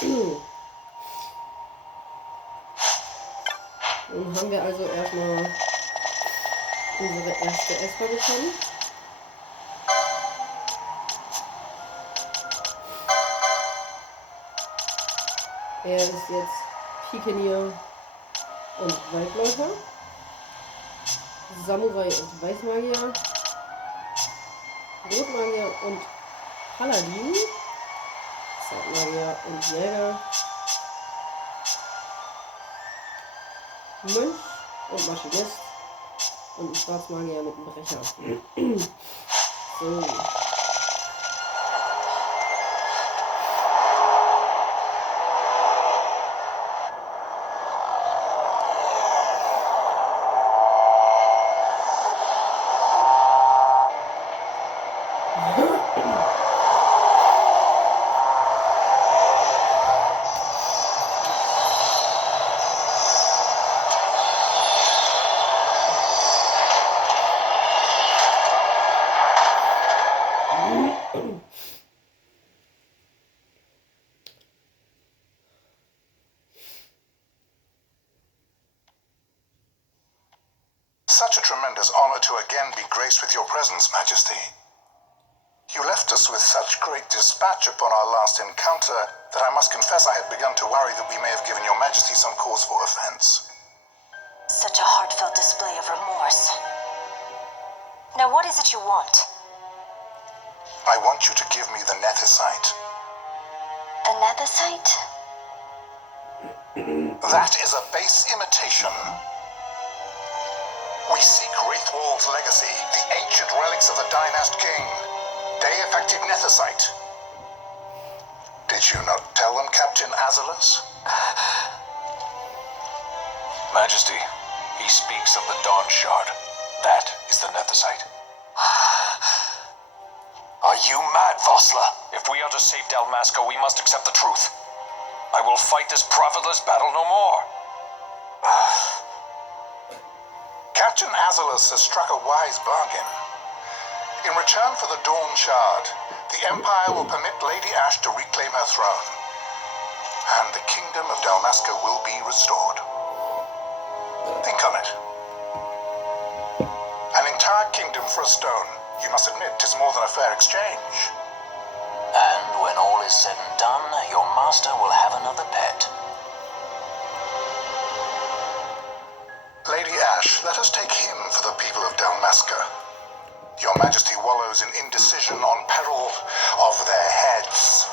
Dann haben wir also erstmal unsere erste Esper bekommen. Er ist jetzt Pikenier und Waldläufer, Samurai und Weißmagier, Rotmagier und Paladin, Zeitmagier und Jäger, Mönch und Maschinist und ein Schwarzmagier mit einem Brecher. So. Such a tremendous honor to again be graced with your presence, Majesty. You left us with such great dispatch upon our last encounter that I must confess I had begun to worry that we may have given your Majesty some cause for offense. Such a heartfelt display of remorse. Now what is it you want? I want you to give me the nethicite. The nethicite? That is a base imitation. We seek Wraithwall's legacy, the ancient relics of the Dynast King. Day-effective nethicite. Did you not tell them, Captain Azalus? Majesty, he speaks of the Dawn Shard. That is the nethicite. Are you mad, Vossler? If we are to save Dalmasca, we must accept the truth. I will fight this profitless battle no more. Captain Azalus has struck a wise bargain. In return for the Dawn Shard, the Empire will permit Lady Ash to reclaim her throne, and the Kingdom of Dalmasca will be restored. Think on it. An entire kingdom for a stone, you must admit, is more than a fair exchange. And when all is said and done, your master will have another pet. Lady Ash, let us take him for the people of Dalmasca. Your Majesty wallows in indecision on peril of their heads.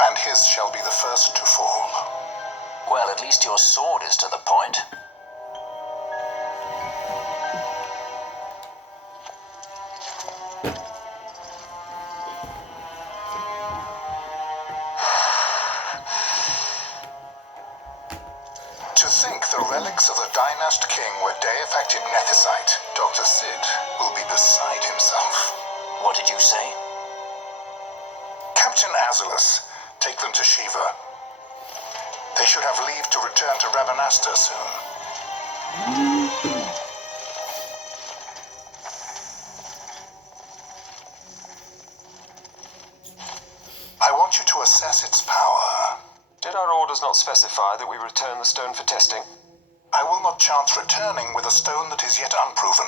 And his shall be the first to fall. Well, at least your sword is to the point. To think the relics of the Dynast King were day-effective nethicite, Dr. Sid will be beside himself. What did you say? Captain Azalus, take them to Shiva. They should have leave to return to Rabanasta soon. I want you to assess its power. Did our orders not specify that we return the stone for testing? I will not chance returning with a stone that is yet unproven.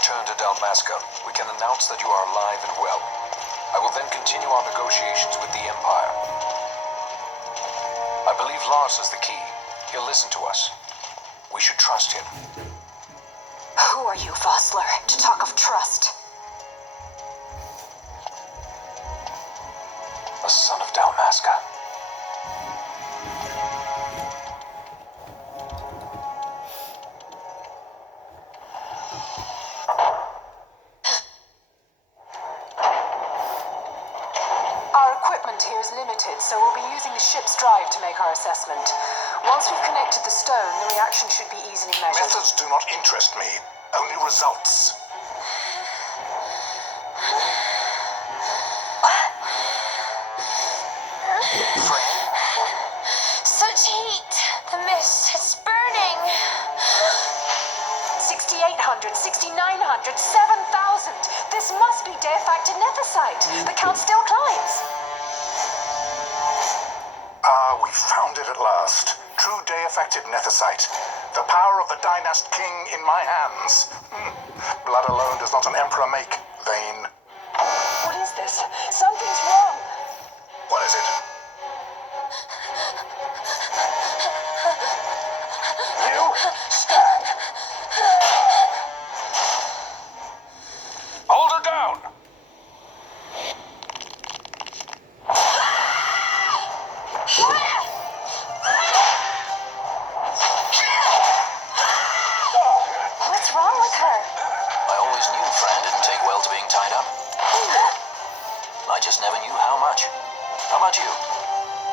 return to Dalmasca, we can announce that you are alive and well. I will then continue our negotiations with the Empire. I believe Lars is the key. He'll listen to us. We should trust him. Who are you, Vossler, to talk of trust? A son of Dalmasca. is limited, so we'll be using the ship's drive to make our assessment. Once we've connected the stone, the reaction should be easily measured. Methods do not interest me, only results. Friend? Such heat. The mist is burning. 6,800, 6,900, 7,000. This must be de-affected nethicite. The count still climbs. Ah, we found it at last. True day-affected nethicite. The power of the Dynast King in my hands. Blood alone does not an emperor make, Vayne. What is this? Something's wrong. What is it? You stand. Hold her down! What's wrong with her? I always knew Fran didn't take well to being tied up. I just never knew how much. How about you?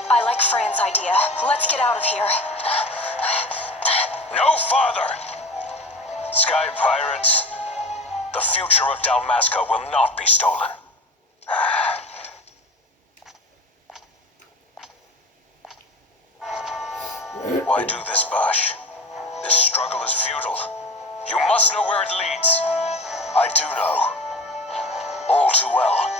I like Fran's idea. Let's get out of here. No farther! Sky Pirates, the future of Dalmasca will not be stolen. Why do this, Bash? This struggle is futile. You must know where it leads. I do know. All too well.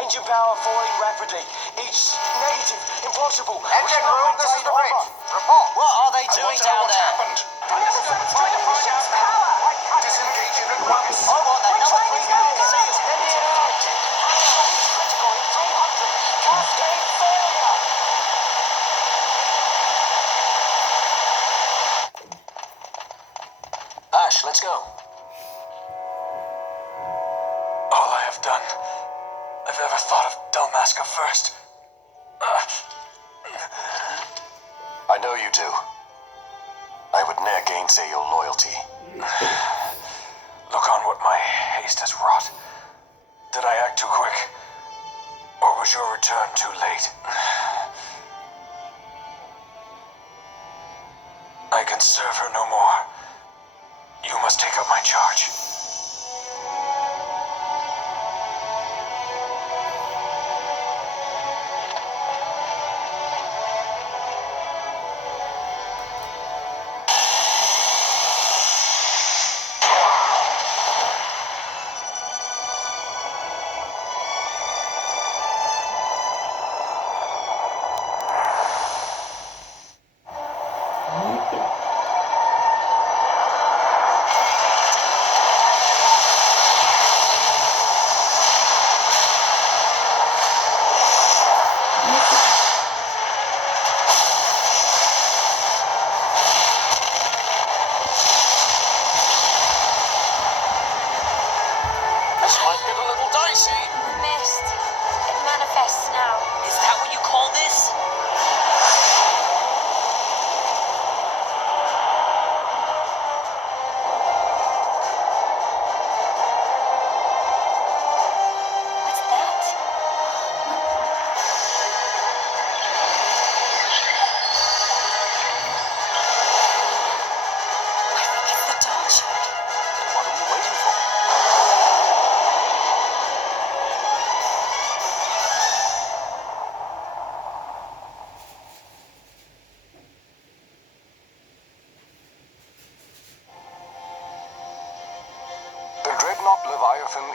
Engine power falling rapidly. It's negative. Impossible. Engine room, this is the bridge. Report. What are they I doing want to know down what's there? happened. Trying to find out power. Disengage it at once. I want that number trying to 3 go unit. down. Send me an engine. Critical in 300. Cascade failure. Ash, let's go. All I have done. I've ever thought of Dalmasca first. I know you do. I would ne'er gainsay your loyalty. Look on what my haste has wrought. Did I act too quick? Or was your return too late? I can serve her no more. You must take up my charge.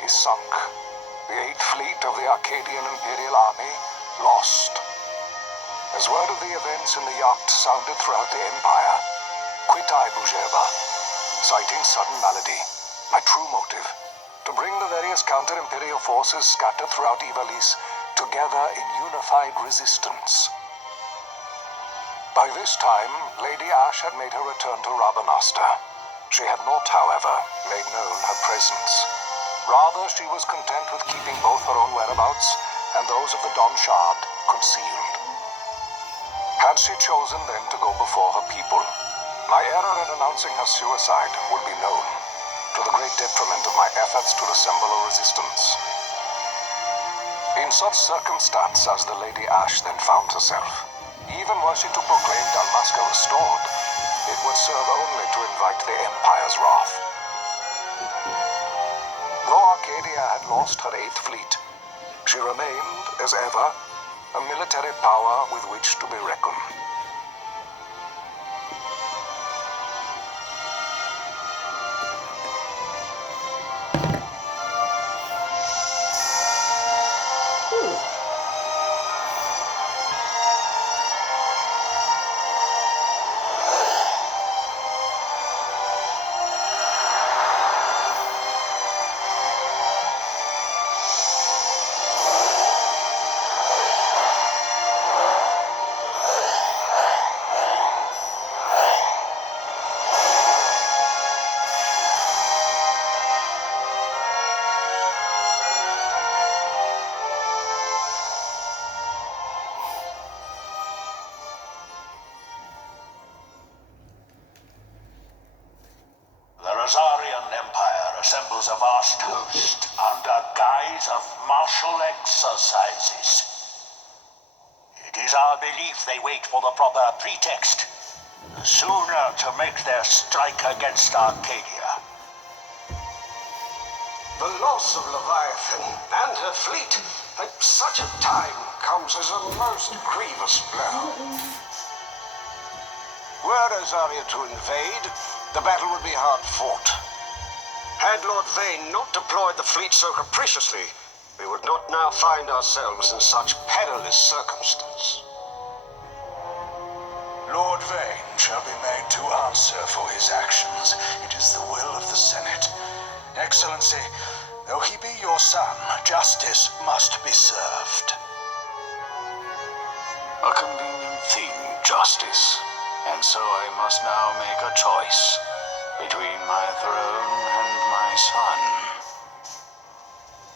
is sunk. The 8th Fleet of the Arcadian Imperial Army lost. As word of the events in the yacht sounded throughout the Empire, quit I Bujeba, citing sudden malady. My true motive, to bring the various counter-imperial forces scattered throughout Ivalice together in unified resistance. By this time, Lady Ash had made her return to Rabanasta. She had not, however, made known her presence. Rather, she was content with keeping both her own whereabouts and those of the Don Shard concealed. Had she chosen then to go before her people, my error in announcing her suicide would be known, to the great detriment of my efforts to assemble a resistance. In such circumstance as the Lady Ash then found herself, even were she to proclaim Dalmasca restored, it would serve only to invite the Empire's wrath. Though Arcadia had lost her 8th Fleet, she remained, as ever, a military power with which to be reckoned. The Rosarian Empire assembles a vast host under guise of martial exercises. It is our belief they wait for the proper pretext, the sooner to make their strike against Arcadia. The loss of Leviathan and her fleet at such a time comes as a most grievous blow. Were Rosaria to invade, the battle would be hard fought. Had Lord Vane not deployed the fleet so capriciously, we would not now find ourselves in such perilous circumstance. Lord Vane shall be made to answer for his actions. It is the will of the Senate. Excellency, though he be your son, justice must be served. A convenient thing, justice. And so I must now make a choice between my throne and my son.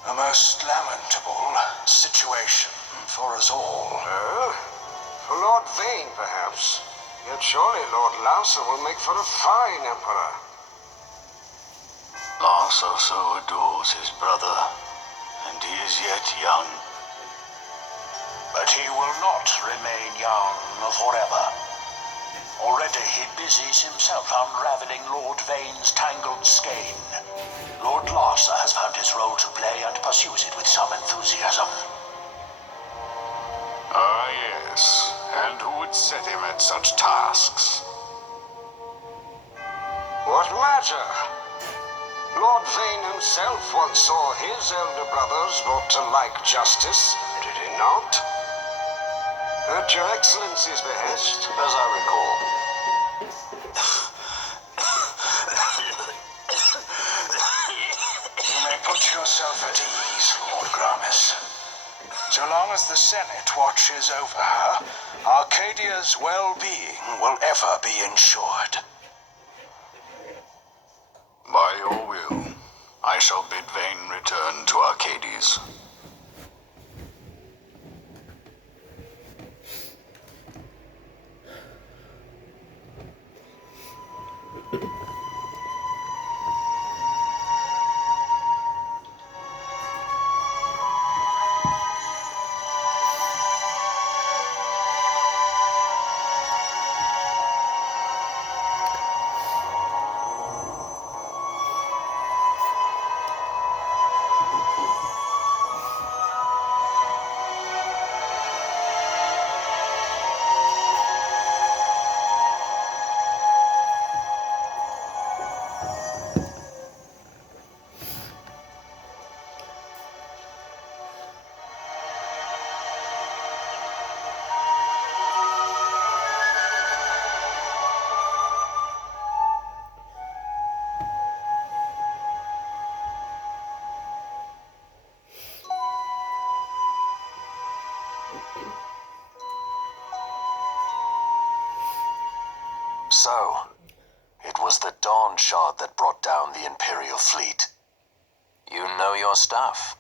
A most lamentable situation for us all. For Lord Vane, perhaps. Yet surely Lord Lancer will make for a fine emperor. Lancer so adores his brother, and he is yet young. But he will not remain young forever. Already he busies himself unraveling Lord Vane's tangled skein. Lord Larsa has found his role to play and pursues it with some enthusiasm. Ah, yes. And who would set him at such tasks? What matter? Lord Vane himself once saw his elder brothers brought to like justice, did he not? At your Excellency's behest, as I recall. You may put yourself at ease, Lord Gramis. So long as the Senate watches over her, Arcadia's well-being will ever be ensured. By your will, I shall bid Vane return to Arcades. So, it was the Dawn Shard that brought down the Imperial fleet. You know your stuff.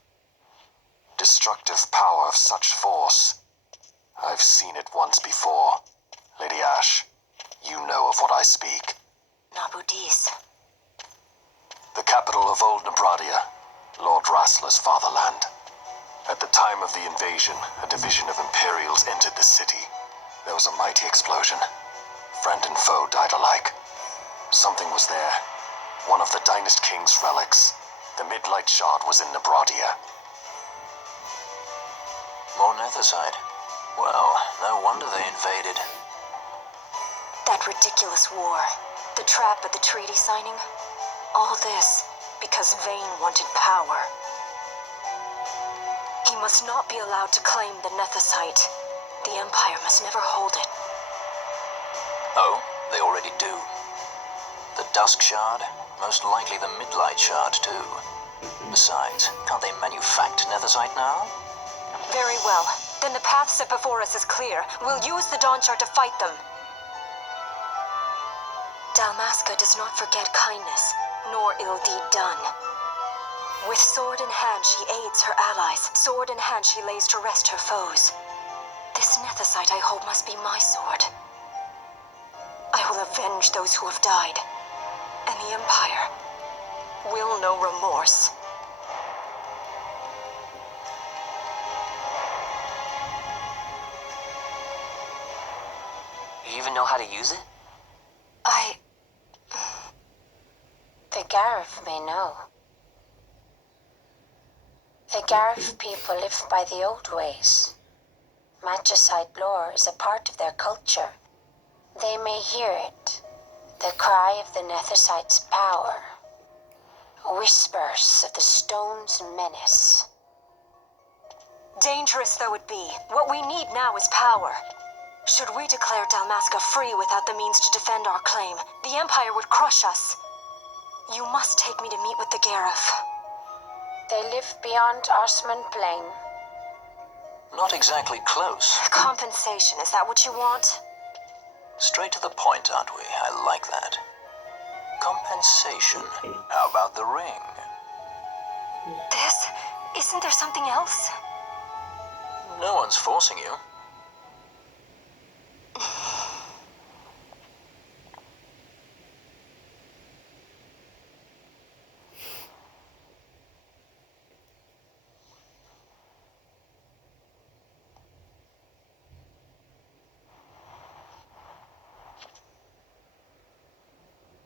Destructive power of such force. I've seen it once before. Lady Ash, you know of what I speak. Nabudis. The capital of Old Nebradia, Lord Rassler's fatherland. At the time of the invasion, a division of Imperials entered the city. There was a mighty explosion. Friend and foe died alike. Something was there. One of the Dynast King's relics. The Midlight Shard was in Nebradia. More Nethersite. Well, no wonder they invaded. That ridiculous war. The trap at the treaty signing. All this because Vayne wanted power. He must not be allowed to claim the Nethersite. The Empire must never hold it. Oh, they already do. The Dusk Shard, most likely the Midlight Shard too. Besides, can't they manufacture Nethersite now? Very well. Then the path set before us is clear. We'll use the Dawn Shard to fight them. Dalmasca does not forget kindness, nor ill deed done. With sword in hand, she aids her allies. Sword in hand, she lays to rest her foes. This Nethersite, I hope, must be my sword. I will avenge those who have died. And the Empire will know remorse. You even know how to use it? The Garif may know. The Garif people live by the old ways. Magicite lore is a part of their culture. They may hear it, the cry of the Nethersite's power. Whispers of the stone's menace. Dangerous though it be, what we need now is power. Should we declare Dalmasca free without the means to defend our claim, the Empire would crush us. You must take me to meet with the Garif. They live beyond Osman Plain. Not exactly close. Compensation, is that what you want? Straight to the point, aren't we? I like that. Compensation. How about the ring? This? Isn't there something else? No one's forcing you.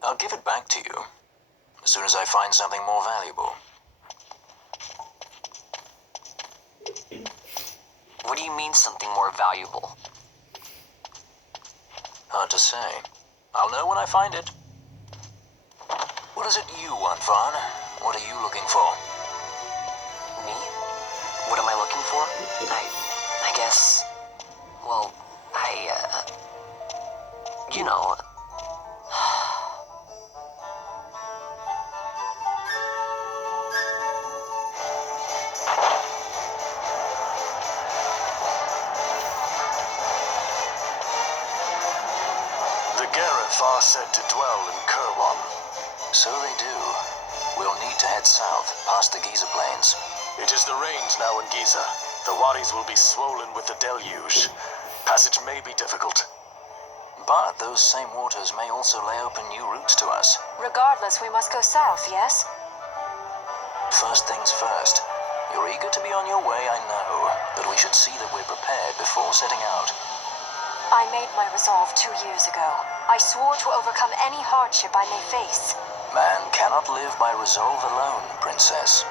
I'll give it back to you as soon as I find something more valuable. What do you mean something more valuable? Hard to say. I'll know when I find it. What is it you want, Vaughn? What are you looking for? Me? What am I looking for? I guess... Well, you know... The Gareth are said to dwell in Kirwan. So they do. We'll need to head south, past the Giza plains. It is the rains now in Giza. The wadis will be swollen with the deluge. Passage may be difficult. But those same waters may also lay open new routes to us. Regardless, we must go south, yes? First things first. You're eager to be on your way, I know. But we should see that we're prepared before setting out. I made my resolve 2 years ago. I swore to overcome any hardship I may face. Man cannot live by resolve alone, Princess.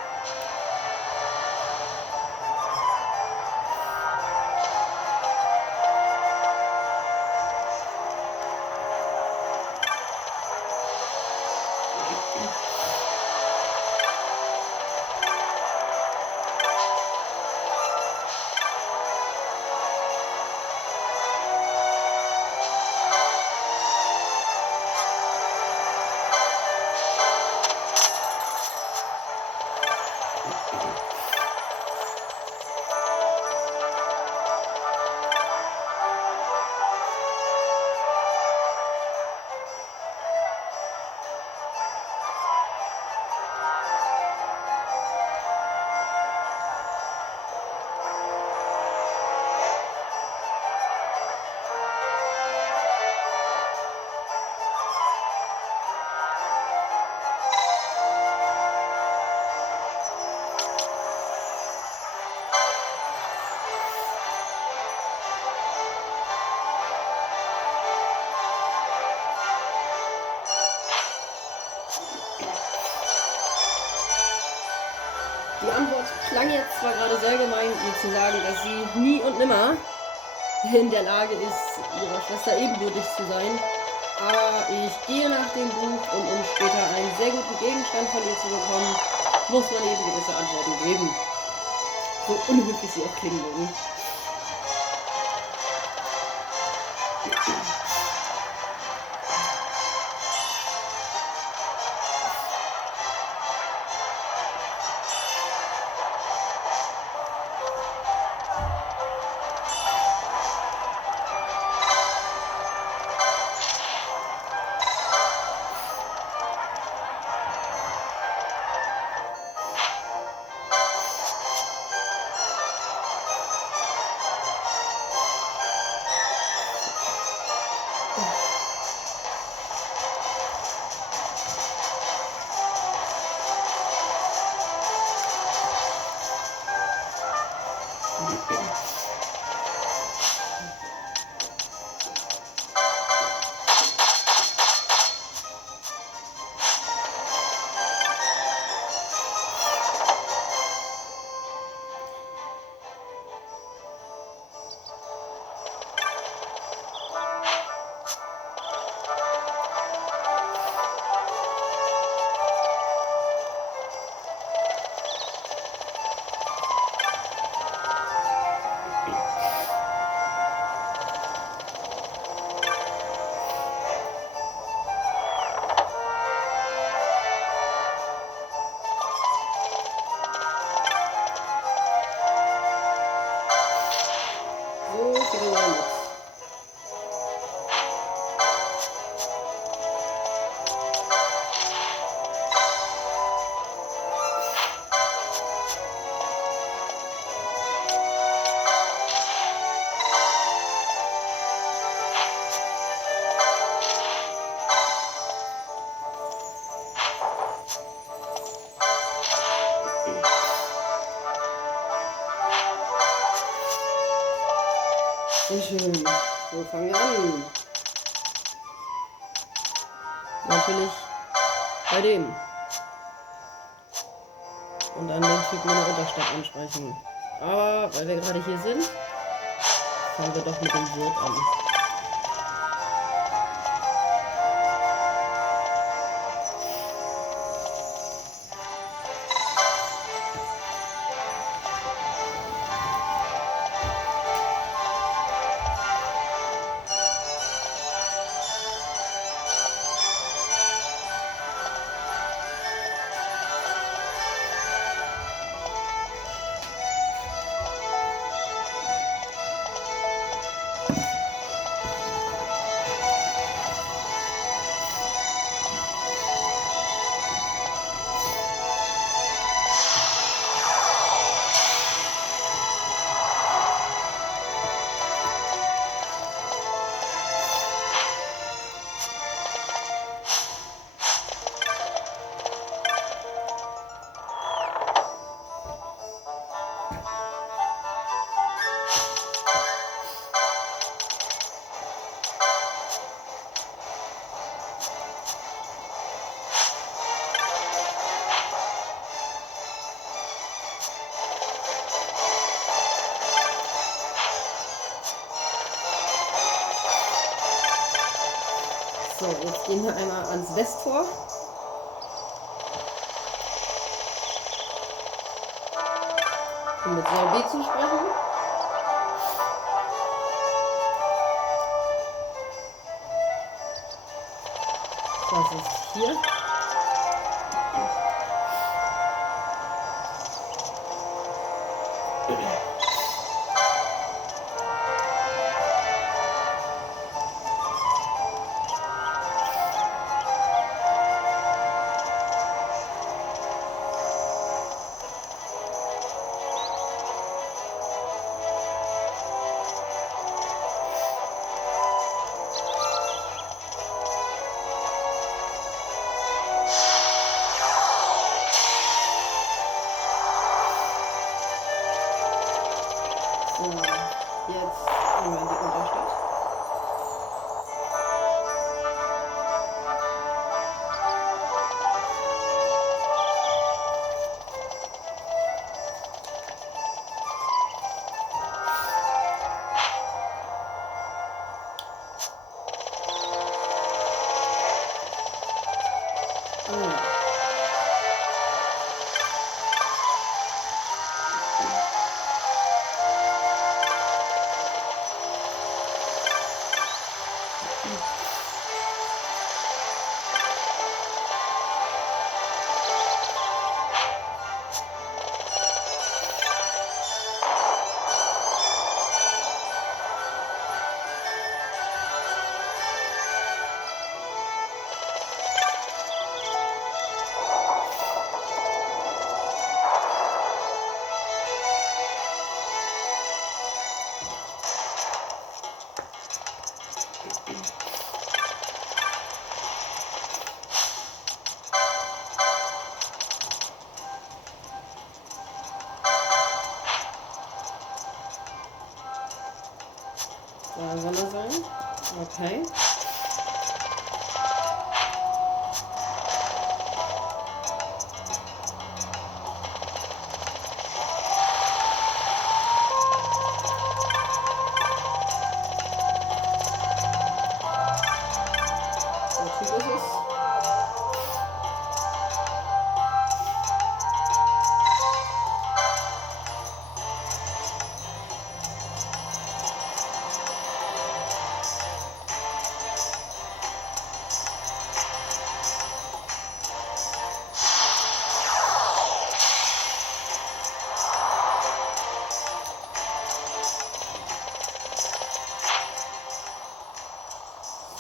klang jetzt zwar gerade sehr gemein, ihr zu sagen, dass sie nie und nimmer in der Lage ist, ihrer Schwester ebenbürtig zu sein. Aber ich gehe nach dem Buch und um später einen sehr guten Gegenstand von ihr zu bekommen, muss man eben gewisse Antworten geben. So unhöflich sie auch klingen mögen. Sehr schön. Wo fangen wir an? Natürlich bei dem. Und dann den Typen in der Unterstadt ansprechen. Aber weil wir gerade hier sind, fangen wir doch mit dem Wirt an. So, jetzt gehen wir einmal ans Westtor. Um mit Sorbet zu sprechen. Das ist hier. Jetzt einmal in die Unterstadt. Da soll er sein. Okay. Der Typ ist es.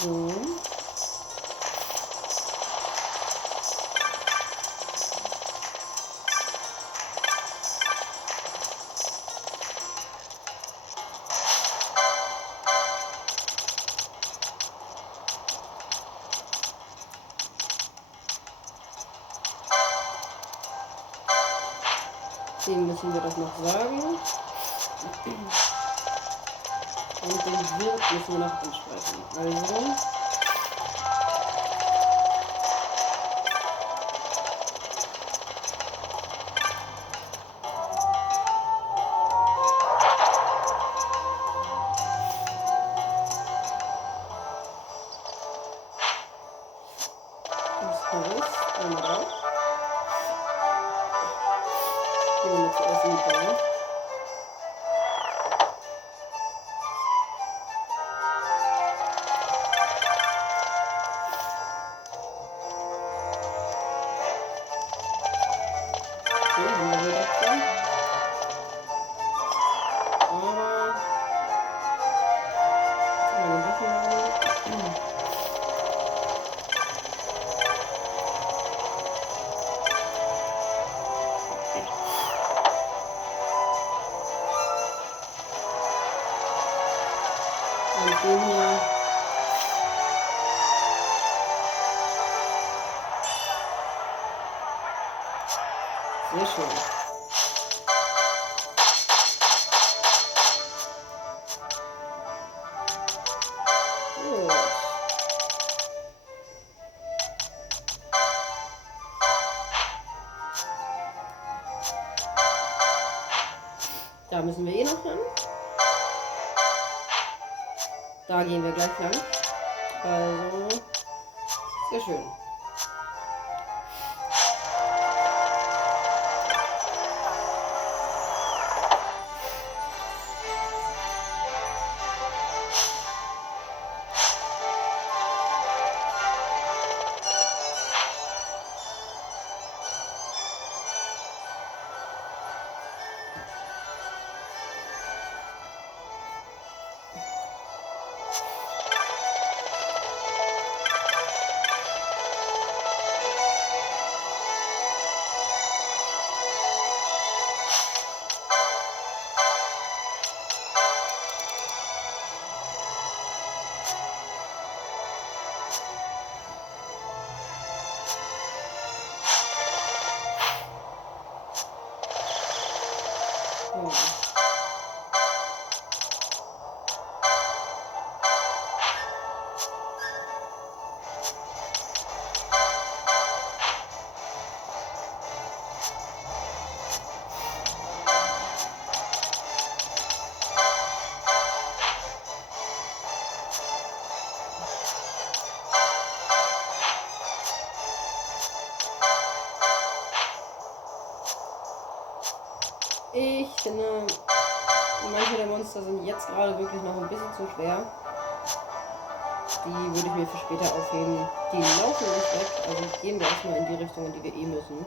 So. Dem müssen wir das noch sagen. Und den Wirt müssen wir noch ansprechen. Also. Das Haus einmal drauf. Gehen wir zuerst in die Bauer. So, haben wir wieder dran. Aber. Jetzt haben wir den Waffenladen. Und den hier. Sehr schön. Gut. Da müssen wir eh noch hin. Da gehen wir gleich lang. Also, sehr schön. Ich finde, manche der Monster sind jetzt gerade wirklich noch ein bisschen zu schwer. Die würde ich mir für später aufheben. Die laufen nicht weg, also gehen wir erstmal in die Richtung, in die wir eh müssen.